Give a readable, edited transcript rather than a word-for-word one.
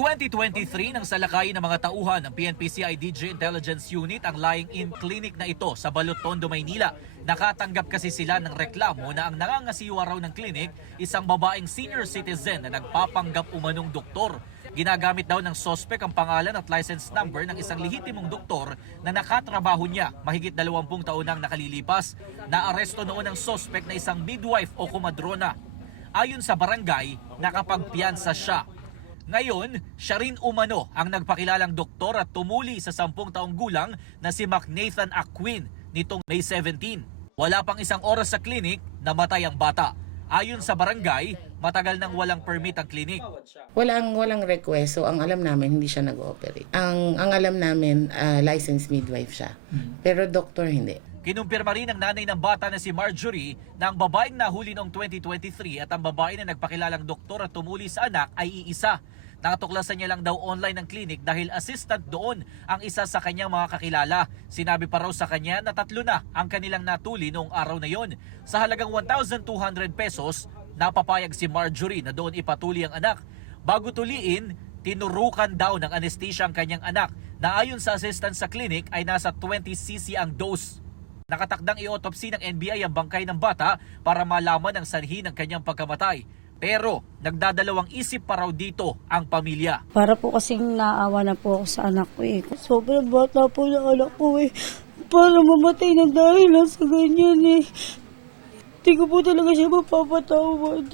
2023 nang salakayin ng mga tauhan ng PNP-CIDG Intelligence Unit ang lying-in clinic na ito sa Balot, Tondo, Maynila. Nakatanggap kasi sila ng reklamo na ang nangangasiwa raw ng clinic isang babaeng senior citizen na nagpapanggap umanong doktor. Ginagamit daw ng sospek ang pangalan at license number ng isang lehitimong doktor na nakatrabaho niya mahigit 20 taon nang nakalilipas. Naaresto noon ng sospek na isang midwife o kumadrona. Ayon sa barangay, nakapagpiyansa siya. Ngayon, siya rin umano ang nagpakilalang doktor at tumuli sa 10 taong gulang na si Nathan Aquin nitong May 17. Wala pang isang oras sa klinik, namatay ang bata. Ayon sa barangay, matagal nang walang permit ang klinik. Walang request, so ang alam namin hindi siya nag-ooperate. Ang alam namin, licensed midwife siya. Pero doktor hindi. Kinumpirma rin ng nanay ng bata na si Marjorie na ang babaeng nahuli noong 2023 at ang babae na nagpakilalang doktor at tumuli sa anak ay iisa. Nakatuklasan niya lang daw online ng clinic dahil assistant doon ang isa sa kanyang mga kakilala. Sinabi pa raw sa kanya na 3 na ang kanilang natuli noong araw na yon. Sa halagang 1,200 pesos, napapayag si Marjorie na doon ipatuli ang anak. Bago tuliin, tinurukan daw ng anesthesia ang kanyang anak na ayon sa assistant sa clinic ay nasa 20cc ang dose. Nakatakdang i-autopsy ng NBI ang bangkay ng bata para malaman ang sanhi ng kanyang pagkamatay. Pero nagdadalawang isip pa raw dito ang pamilya. Para po kasing naawa na po ako sa anak ko eh. Sobrang bata po ng anak ko eh. Para mamatay na dahil lang sa ganyan eh. Hindi ko po talaga siya mapapatawad.